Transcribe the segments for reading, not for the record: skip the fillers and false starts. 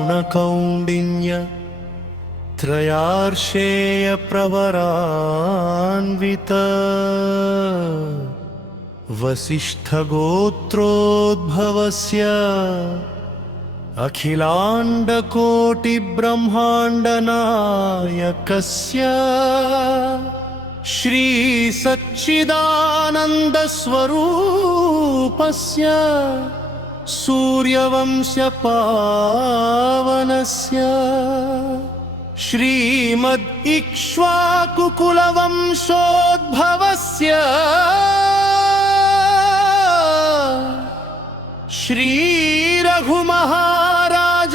वसिष्ठमैत्रावरुणकौण्डिन्य त्रयार्षेय प्रवरान्वित वसिष्ठगोत्रोद्भवस्य अखिलाण्डकोटिब्रह्माण्डनायकस्य श्रीसच्चिदानन्दस्वरूपस्य सूर्यवंश्य पावनस्य श्रीमद् इक्ष्वाकुकुलवंशोद्भवस्य श्री रघुमहाराज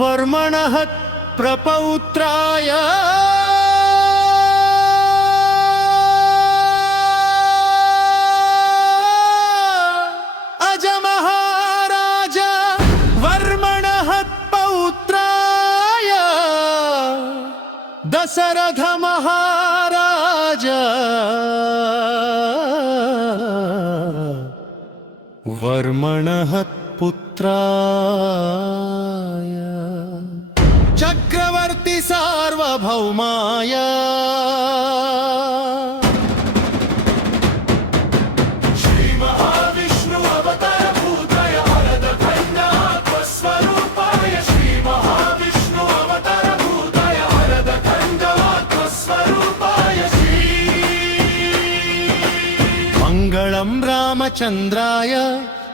वर्मणः प्रपौत्राय दशरथ महाराज वर्मणः पुत्राय चक्रवर्ती सार्वभौमाय मंगलम रामचंद्राय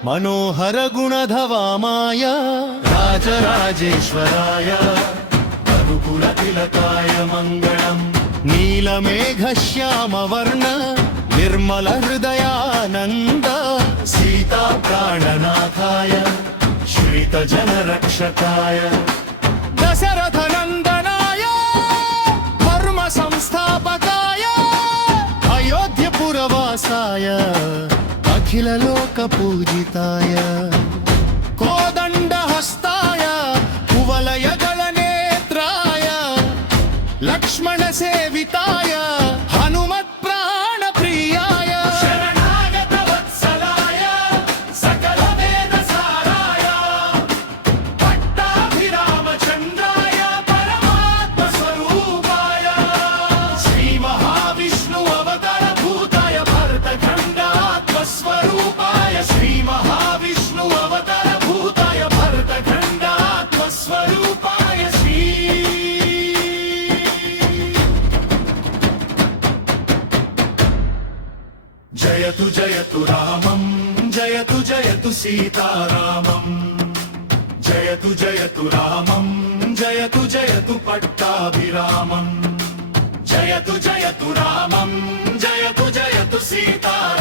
मनोहर गुणधवामाय राजराजेश्वराय रघुकुल तिलकाय मंगलम नीलमेघ श्याम वर्ण निर्मल हृदयानंद सीता प्राणनाथाय श्रित जन रक्षकाय दशरथ नंदनाय धर्म संस्थापकाय अयोध्यपुरवासाय अखिल लोक पूजिताय कोदंडहस्ताय कुवलयदल नेत्राय लक्ष्मण सेविताय हनुमत् प्राण प्रियाय शरणागत वत्सलाय सकल वेद साराय पट्टाभिरामचंद्राय परमात्म स्वरूपाय श्री महाविष्णु अवतार भूताय भरतखंडात्म स्वरूपाय श्री महाविष्णु अवतार भूताय भरतखंडात्म स्वरूपाय श्री जयतु रामं जयतु सीतारामं जयतु रामं जयतु पट्टाभिरामं जयतु रामं जयतु सीतारामं